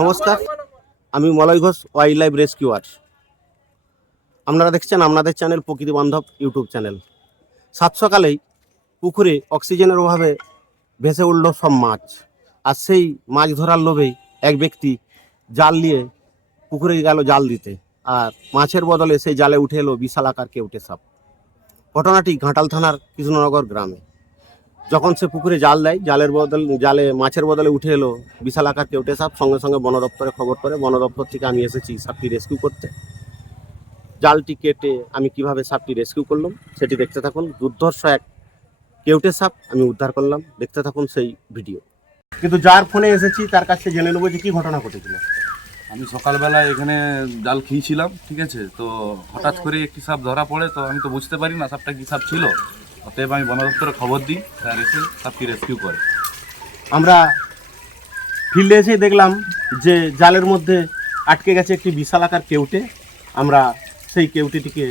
নমস্কার, আমি Malay Ghosh wild life rescuer আপনারা দেখছেন আপনাদের চ্যানেল প্রকৃতি বান্ধব ইউটিউব চ্যানেল। সাত সকালেই পুকুরে অক্সিজেনের অভাবে ভেসে উঠল সব মাছ। আর সেই মাছ ধরার লোভেই এক ব্যক্তি জাল নিয়ে পুকুরে গেল জাল দিতে। আর মাছের বদলে সেই জালে উঠে এলো বিশাল আকার কেউটে সাপ। ঘটনাটি ঘাটাল থানার কৃষ্ণনগর গ্রামে। যখন সে পুকুরে জাল দেয়, জালের বদল জালে মাছের বদলে উঠে এলো বিশাল আকার কেউটে সাপ। সঙ্গে সঙ্গে বন দপ্তরে খবর করে, বন দপ্তর থেকে আমি এসেছি সাপটি রেস্কিউ করতে। জালটি কেটে আমি কীভাবে সাপটি রেস্কিউ করলাম, সেটি দেখতে থাকুন। দুর্ধর্ষ এক কেউটে সাপ, আমি উদ্ধার করলাম। দেখতে থাকুন সেই ভিডিও। কিন্তু যার ফোনে এসেছি, তার কাছে জেনে নেব যে কি ঘটনা ঘটেছিল। আমি সকালবেলা এখানে জাল খেয়েছিলাম ঠিক আছে? তো হঠাৎ করে একটি সাপ ধরা পড়ে তো আমি তো বুঝতে পারি না সাপটা কি সাপ ছিল। অতএব আমি বন দপ্তরে খবর দিই স্যার এসে সাপটি রেস্কিউ করে। আমরা ফিল্ডে এসে দেখলাম যে জালের মধ্যে আটকে গেছে একটি বিশাল আকার কেউটে। আমরা সেই কেউটিটিকে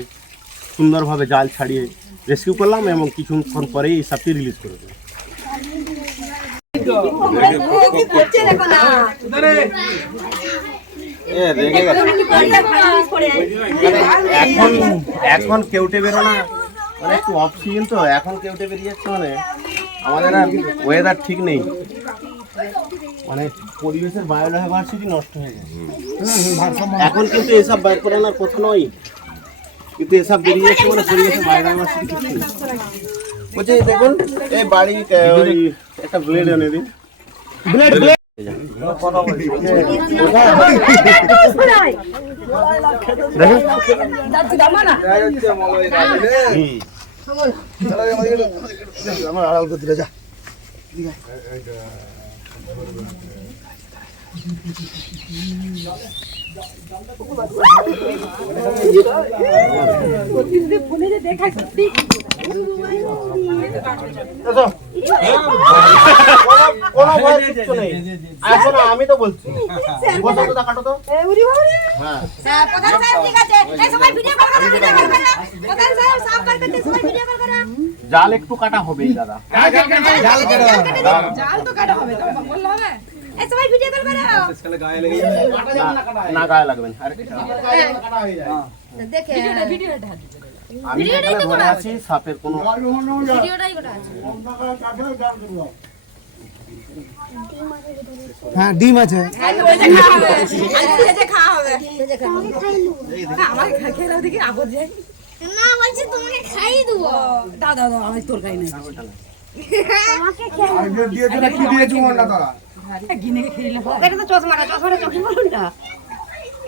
সুন্দরভাবে জাল ছাড়িয়ে রেস্কিউ করলাম এবং কিছুক্ষণ পরেই এই সাপটি রিলিজ করে দিলাম। এখন এখন কেউটে বেরো না মানে একটু অফ সিজন তো, এখন কেউটে বেরিয়ে যাচ্ছে মানে। আমাদের আর ওয়েদার ঠিক নেই। মানে পরিবেশের বায়োডাইভার্সিটি নষ্ট হয়ে গেছে। এখন কিন্তু এসব বাইর করানোর কথা নয়। কিন্তু এসব বেরিয়ে যাচ্ছে মানে পরিবেশের বায়োডাইভার্সিটি কিছু নেই। বলছি, দেখুন, এই বাড়ি ওই একটা ব্লেড এনে দিন। ব্লেড ব্লেড কোনো নেই। আমি তো বলছি। বসো তো কাটো তো। হ্যাঁ। হ্যাঁ, প্রধান সাহেব ঠিক আছে। এই সবাই ভিডিও কল করো ভিডিও কল করো। প্রধান সাহেব সাফ কর করতে সবাই ভিডিও কল করো। জাল একটু কাটা হবেই দাদা। এই সবাই ভিডিও কল করো। না গায়ে লাগবে না আরে দেখে। আমি এখানে আছি সাপের কোনো ভিডিওটাই গোটা আছে হ্যাঁ ডিম আছে। না বলছি তোমাকে খাই দেবো। এটা তো চশমাটা চশমাটা চোখে বলুন না সবের গায়ে লেগে যাবে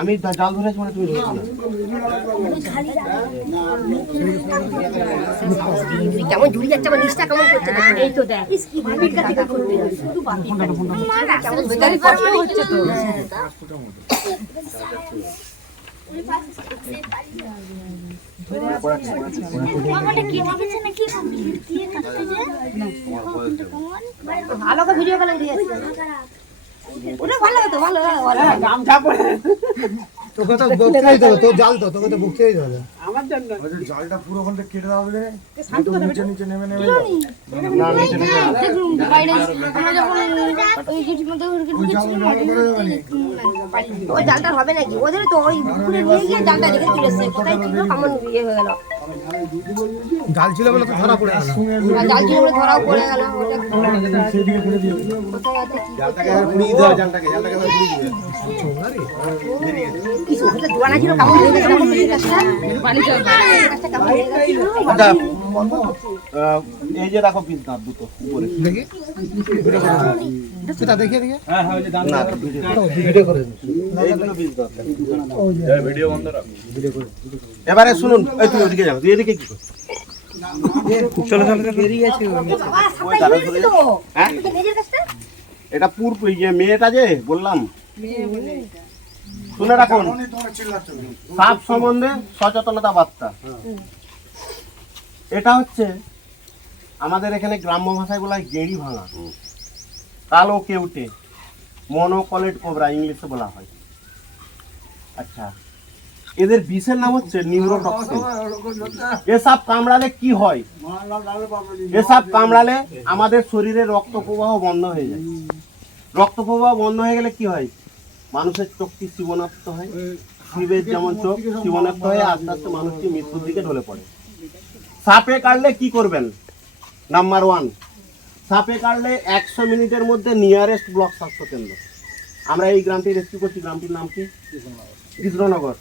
আমি জাল ধরেছি মানে তুমি ধরেছো না। কেমন ঝুড়ি যাচ্ছে আমার কেমন করছে? এই তো দেখ। হচ্ছে ভিডিও কলে দিয়েছে ওটা ভালো হতো ভালো ভালো ভালো। তোকে তো বকতেই দেবে তো জাল তো তোকে তো বকতেই দেবে জালটা পুরো ওখান কেটে দাও দিলে নিচে নিচে নেমে নেমে যাও দেখুন বাইরে আমরা যখন ওই গেটের মধ্যে ওই নি জালটা হবে নাকি ওদের তো ওই পুকুরে নিয়ে গিয়ে জালটা রেখে চলে কোথায় ছিল কেমন ইয়ে হয়ে গেল জাল ছিল বলে তো ধরা পড়ে গেল জাল ছিল বলে ধরাও পড়ে গেল ওটা সেদিকে ফেলে দিও কোথায় আছে কি জালটাকে পুড়িয়ে দাও জালটাকে জালটাকে পুড়িয়ে দিবে কিছু ওটা জোয়ানা ছিল কেমন হয়ে গেছে কেমন হয়ে হয়ে গেছে আহ, এই যে দেখো পিস দাঁত দুটো উপরে। দেখি। ভিডিও করে সেটা দেখিয়ে দেখে না ভিডিও। ভিডিও করে এই দুটো পিস দাঁত ভিডিও বন্ধ রাখ। এবারে শুনুন এই তুমি ওদিকে যাও তুই এদিকে কি করছিস বাবা ওই দাঁড়া ধরে হ্যাঁ? এটা পূর্ব যে মেয়েটা যে বললাম। শুনে রাখুন। সাপ সম্বন্ধে সচেতনতা বার্তা এটা হচ্ছে আমাদের এখানে গ্রাম্য ভাষায় হয় গেড়ি ভাঙা। কালো কেউটে মনোকলেট কোবরা ইংলিশে বলা হয়। আচ্ছা এদের বিষের নাম হচ্ছে নিউরোটক্সিন। এসব কামড়ালে কি হয়? এসব কামড়ালে আমাদের শরীরে রক্ত প্রবাহ বন্ধ হয়ে যায়। রক্ত প্রবাহ বন্ধ হয়ে গেলে কি হয়? মানুষের চোখটি জীবনাপ্ত হয়? শিবের যেমন চোখ জীবনাপ্ত হয়ে আস্তে আস্তে মানুষটি মৃত্যুর দিকে ঢলে পড়ে। সাপে কাটলে কি করবেন? নাম্বার ওয়ান সাপে কাটলে একশো মিনিটের মধ্যে নিয়ারেস্ট ব্লক স্বাস্থ্য কেন্দ্র। আমরা এই গ্রামটি রেস্কিউ করছি। গ্রামটির নাম কি? কৃষ্ণনগর।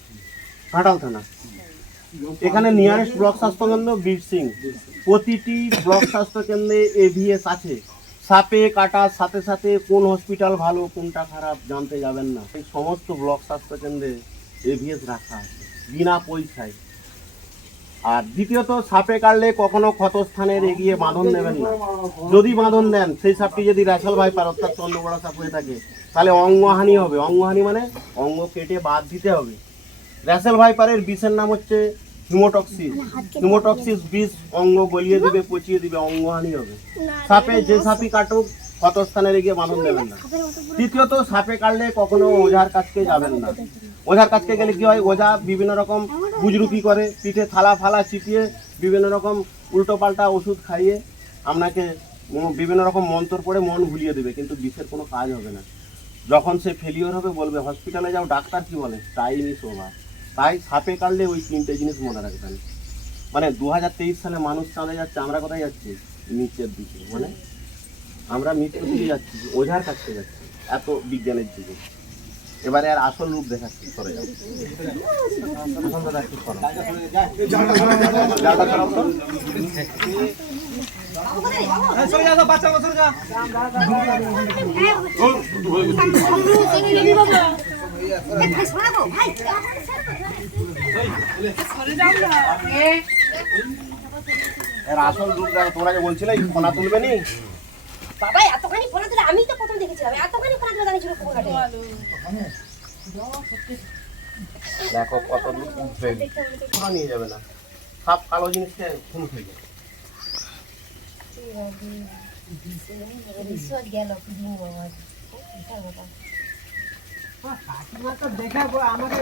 ঘাটাল থানা। এখানে নিয়ারেস্ট ব্লক স্বাস্থ্য কেন্দ্র বীর সিং। প্রতিটি ব্লক স্বাস্থ্য কেন্দ্রে এভিএস আছে। সাপে কাটার সাথে সাথে কোন হসপিটাল ভালো, কোনটা খারাপ জানতে যাবেন না। এই সমস্ত ব্লক স্বাস্থ্য কেন্দ্রে এভিএস রাখা আছে, বিনা পয়সায়। আর দ্বিতীয়ত, সাপে কাটলে কখনো ক্ষতস্থানের এগিয়ে বাঁধন নেবেন না। যদি বাঁধন দেন, সেই সাপটি যদি র্যাশাল ভাইপার, অর্থাৎ চন্দ্রবড়া সাপ হয়ে থাকে, তাহলে অঙ্গহানি হবে। অঙ্গহানি মানে অঙ্গ কেটে বাদ দিতে হবে। র্যাসেল ভাইপারের বিষের নাম হচ্ছে হিমোটক্সিস হিমোটক্সিস বিষ অঙ্গ গলিয়ে দিবে পচিয়ে দিবে অঙ্গহানি হবে। সাপে যে সাপই কাটুক ক্ষতস্থানের গিয়ে বাঁধন দেবেন না। তৃতীয়ত সাপে কাটলে কখনো ওঝার কাছকে যাবেন না ওঝার কাছকে গেলে কি হয়? ওঝা বিভিন্ন রকম বুজরুকি করে পিঠে থালা ফালা চিপিয়ে বিভিন্ন রকম উল্টো পাল্টা ওষুধ খাইয়ে আপনাকে বিভিন্ন রকম মন্ত্র পড়ে মন ভুলিয়ে দেবে কিন্তু বিষের কোনো কাজ হবে না। যখন সে ফেলিওর হবে বলবে হসপিটালে যাও ডাক্তার কি বলে? টাইম ইস ওভার তাই সাপে কাটলে ওই তিনটে জিনিস মনে রাখবেন মানে দু হাজার তেইশ সালে মানুষ চাঁদে যাচ্ছে আমরা কোথায় যাচ্ছি? নিচের দিকে মানে আমরা মৃত্যুর দিকে যাচ্ছি ওঝার কাছে যাচ্ছি এত বিজ্ঞানের দিকে এবারে আর আসল রূপ দেখাচ্ছি সরে এখন এর আসল রূপ দেখো তোমরা যে বলছিলে ফোনা তুলবে নি বাবা এতখানি ফোনা দিলে আমি তো প্রথম দেখেছিলাম এতখানি ফোনা দিলে জানি ছিল কোন দেখো কত দূর উঠবে ফোনা নিয়ে যাবে না সব কালো জিনিসকে খুন হয়ে যাবে গেল দিন বাবা বিশাল ব্যাপার কাকিমা তো দেখে আমাকে